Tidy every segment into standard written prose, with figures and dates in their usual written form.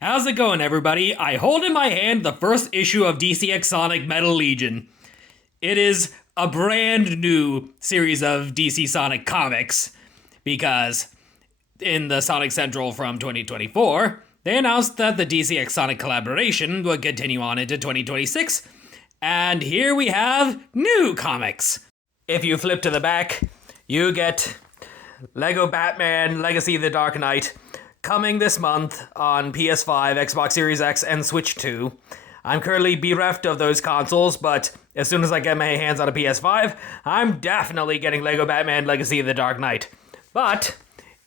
How's it going, everybody? I hold in my hand the first issue of DCX Sonic Metal Legion. It is a brand new series of DC Sonic comics because in the Sonic Central from 2024, they announced that the DCX Sonic collaboration would continue on into 2026, and here we have new comics. If you flip to the back, you get Lego Batman Legacy of the Dark Knight, coming this month on PS5, Xbox Series X, and Switch 2. I'm currently bereft of those consoles, but as soon as I get my hands on a PS5, I'm definitely getting Lego Batman Legacy of the Dark Knight. But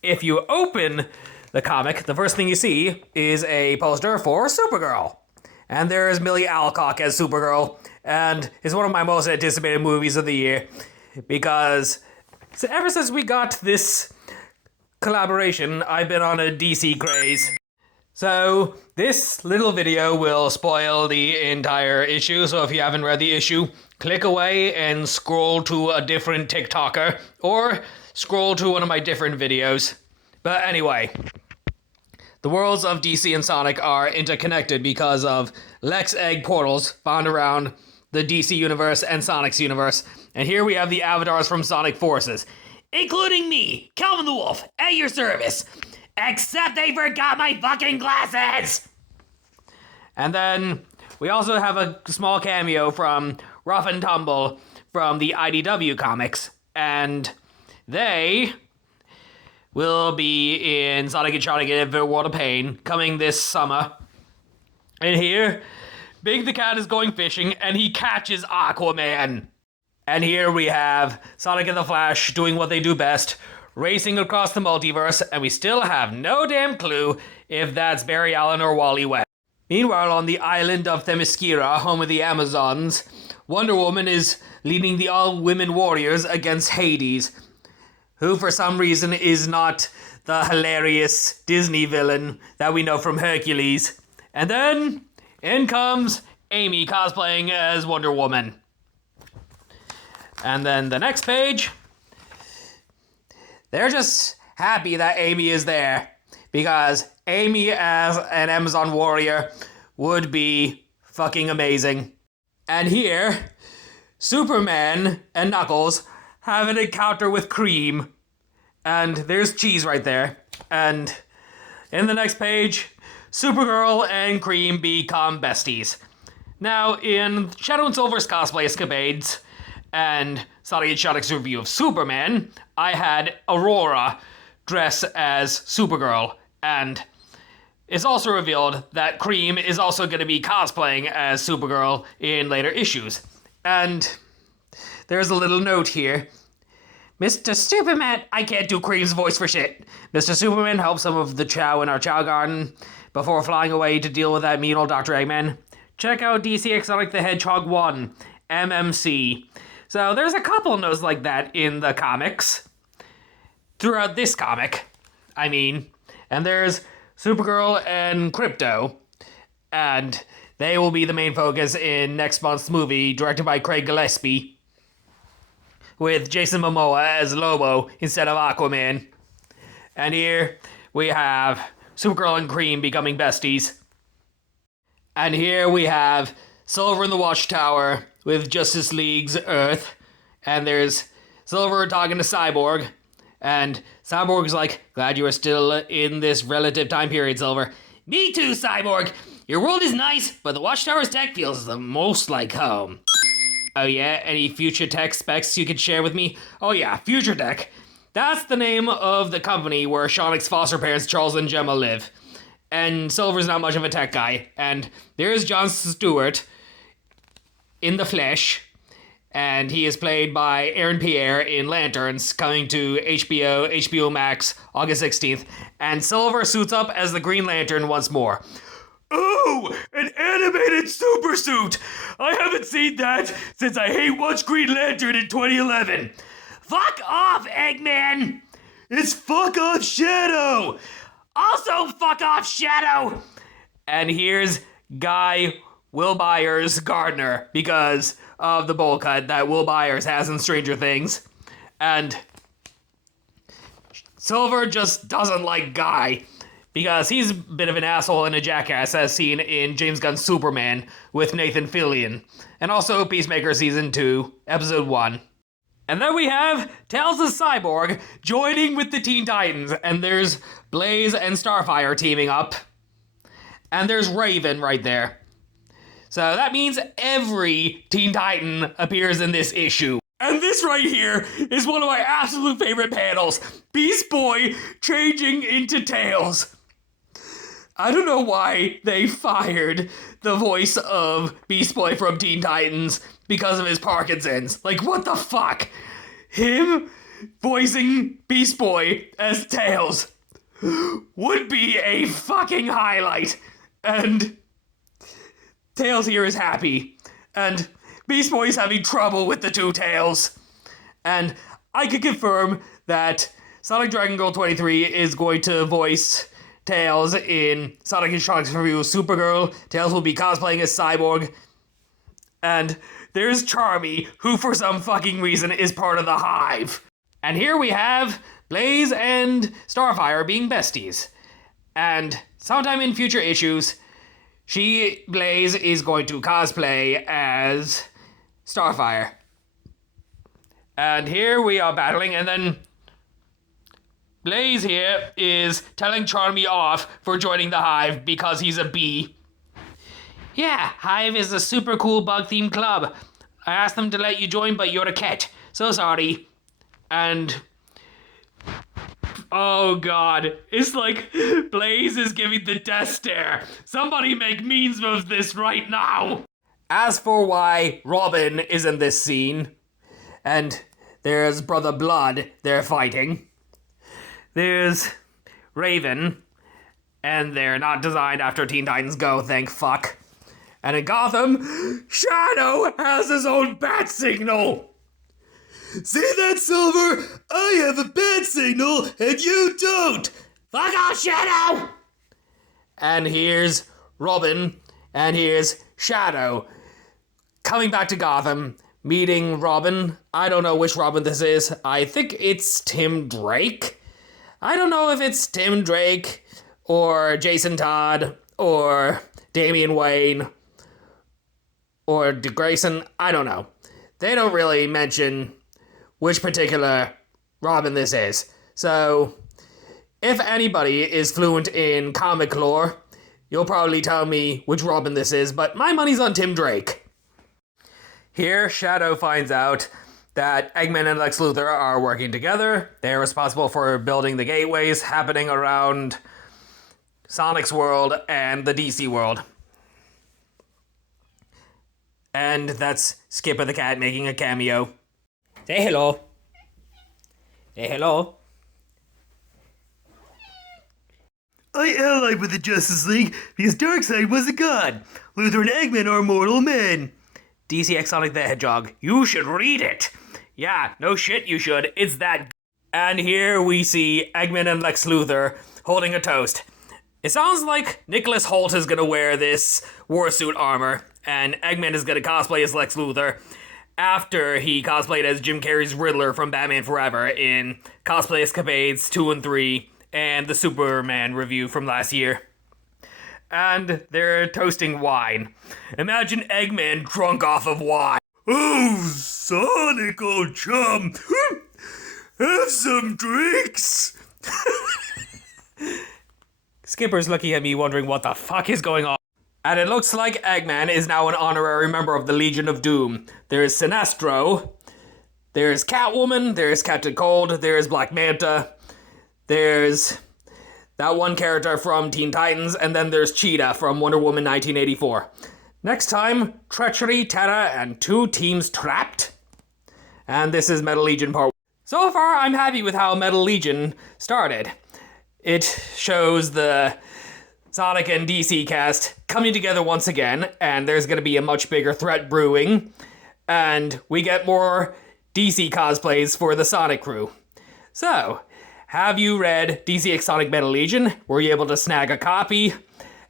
if you open the comic, the first thing you see is a poster for Supergirl. And there's Millie Alcock as Supergirl, and it's one of my most anticipated movies of the year, because ever since we got this collaboration, I've been on a DC craze. So this little video will spoil the entire issue, so if you haven't read the issue, click away and scroll to a different TikToker, or scroll to one of my different videos. But anyway, the worlds of DC and Sonic are interconnected because of Lex Egg portals found around the DC universe and Sonic's universe. And here we have the avatars from Sonic Forces, including me, Calvin the Wolf, at your service. Except they forgot my fucking glasses! And then we also have a small cameo from Rough and Tumble from the IDW comics. And they will be in Sonic and Sonic Infinite World of Pain coming this summer. And here, Big the Cat is going fishing and he catches Aquaman. And here we have Sonic and the Flash doing what they do best, racing across the multiverse, and we still have no damn clue if that's Barry Allen or Wally West. Meanwhile, on the island of Themyscira, home of the Amazons, Wonder Woman is leading the all-women warriors against Hades, who for some reason is not the hilarious Disney villain that we know from Hercules. And then in comes Amy cosplaying as Wonder Woman. And then the next page, they're just happy that Amy is there, because Amy as an Amazon warrior would be fucking amazing. And here, Superman and Knuckles have an encounter with Cream, and there's cheese right there. And in the next page, Supergirl and Cream become besties. Now, in Shadow and Silver's cosplay escapades, and Sonic and Sonic's review of Superman, I had Aurora dress as Supergirl, and it's also revealed that Cream is also going to be cosplaying as Supergirl in later issues. And there's a little note here. Mr. Superman, I can't do Cream's voice for shit. Mr. Superman helps some of the Chow in our Chow Garden before flying away to deal with that mean old Dr. Eggman. Check out DCX Sonic the Hedgehog 1, MMC. So there's a couple notes like that in the comics. Throughout this comic, I mean. And there's Supergirl and Crypto. And they will be the main focus in next month's movie, directed by Craig Gillespie, with Jason Momoa as Lobo instead of Aquaman. And here we have Supergirl and Cream becoming besties. And here we have Silver in the Watchtower with Justice League's Earth, and there's Silver talking to Cyborg, and Cyborg's like, glad you are still in this relative time period, Silver. Me too, Cyborg. Your world is nice, but the Watchtower's tech feels the most like home. Oh yeah, any future tech specs you could share with me? Oh yeah, Future Tech. That's the name of the company where Sonic's foster parents Charles and Gemma live. And Silver's not much of a tech guy, and there's Jon Stewart in the flesh, and he is played by Aaron Pierre in Lanterns, coming to HBO Max, August 16th, and Silver suits up as the Green Lantern once more. Oh, an animated super suit! I haven't seen that since I Hate Watch Green Lantern in 2011. Fuck off, Eggman! It's fuck off Shadow! Also fuck off Shadow! And here's Guy Will Byers Gardner, because of the bowl cut that Will Byers has in Stranger Things. And Silver just doesn't like Guy, because he's a bit of an asshole and a jackass as seen in James Gunn's Superman with Nathan Fillion, and also Peacemaker Season 2, Episode 1. And then we have Tails the Cyborg joining with the Teen Titans, and there's Blaze and Starfire teaming up, and there's Raven right there. So that means every Teen Titan appears in this issue. And this right here is one of my absolute favorite panels. Beast Boy changing into Tails. I don't know why they fired the voice of Beast Boy from Teen Titans because of his Parkinson's. Like, what the fuck? Him voicing Beast Boy as Tails would be a fucking highlight. And Tails here is happy. And Beast Boy's having trouble with the two Tails. And I can confirm that Sonic Dragon Girl 23 is going to voice Tails in Sonic and Shock's review of Supergirl. Tails will be cosplaying as Cyborg. And there's Charmy, who for some fucking reason is part of the Hive. And here we have Blaze and Starfire being besties. And sometime in future issues, Blaze is going to cosplay as Starfire. And here we are battling, and then Blaze here is telling Charmy off for joining the Hive because he's a bee. Yeah, Hive is a super cool bug-themed club. I asked them to let you join, but you're a cat. So sorry. And oh god, it's like Blaze is giving the death stare. Somebody make memes of this right now. As for why Robin is in this scene, and there's Brother Blood they're fighting, there's Raven, and they're not designed after Teen Titans Go, thank fuck. And in Gotham, Shadow has his own bat signal. See that, Silver? I have a bat signal, and you don't. Fuck off, Shadow! And here's Robin, and here's Shadow coming back to Gotham, meeting Robin. I don't know which Robin this is. I think it's Tim Drake. I don't know if it's Tim Drake, or Jason Todd, or Damian Wayne, or Dick Grayson. I don't know. They don't really mention which particular Robin this is. So, if anybody is fluent in comic lore, you'll probably tell me which Robin this is, but my money's on Tim Drake. Here, Shadow finds out that Eggman and Lex Luthor are working together. They're responsible for building the gateways happening around Sonic's world and the DC world. And that's Skipper the Cat making a cameo. Say hello. Say hello. I allied with the Justice League because Darkseid was a god. Luthor and Eggman are mortal men. DC X Sonic the Hedgehog. You should read it. Yeah, no shit you should. It's that. And here we see Eggman and Lex Luthor holding a toast. It sounds like Nicholas Hoult is gonna wear this warsuit armor, and Eggman is gonna cosplay as Lex Luthor after he cosplayed as Jim Carrey's Riddler from Batman Forever in Cosplay Escapades 2 and 3 and the Superman review from last year. And they're toasting wine. Imagine Eggman drunk off of wine. Oh, Sonic, old chum. Have some drinks. Skipper's looking at me wondering what the fuck is going on. And it looks like Eggman is now an honorary member of the Legion of Doom. There's Sinestro, there's Catwoman, there's Captain Cold, there's Black Manta, there's that one character from Teen Titans, and then there's Cheetah from Wonder Woman 1984. Next time, Treachery, Terra, and 2 teams trapped. And this is Metal Legion Part 1. So far, I'm happy with how Metal Legion started. It shows the Sonic and DC cast coming together once again, and there's going to be a much bigger threat brewing, and we get more DC cosplays for the Sonic crew. So, have you read DC X Sonic Metal Legion? Were you able to snag a copy?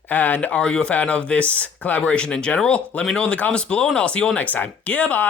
And are you a fan of this collaboration in general? Let me know in the comments below, and I'll see you all next time. Goodbye!